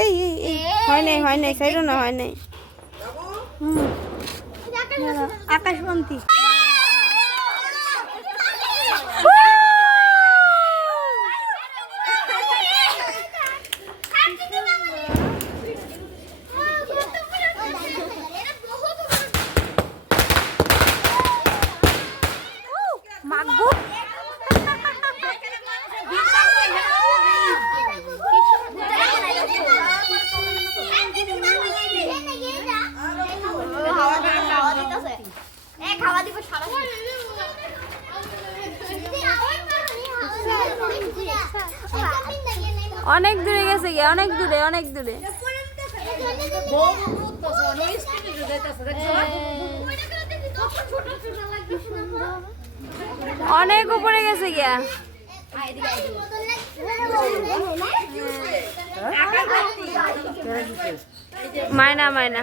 এই হয় নাই সাইডো না হয় নাই। আকাশবন্তী অনেক দূরে গেছে গিয়ে, অনেক দূরে অনেক দূরে। অনেক উপরে গেছে গিয়া। মায়না মায়না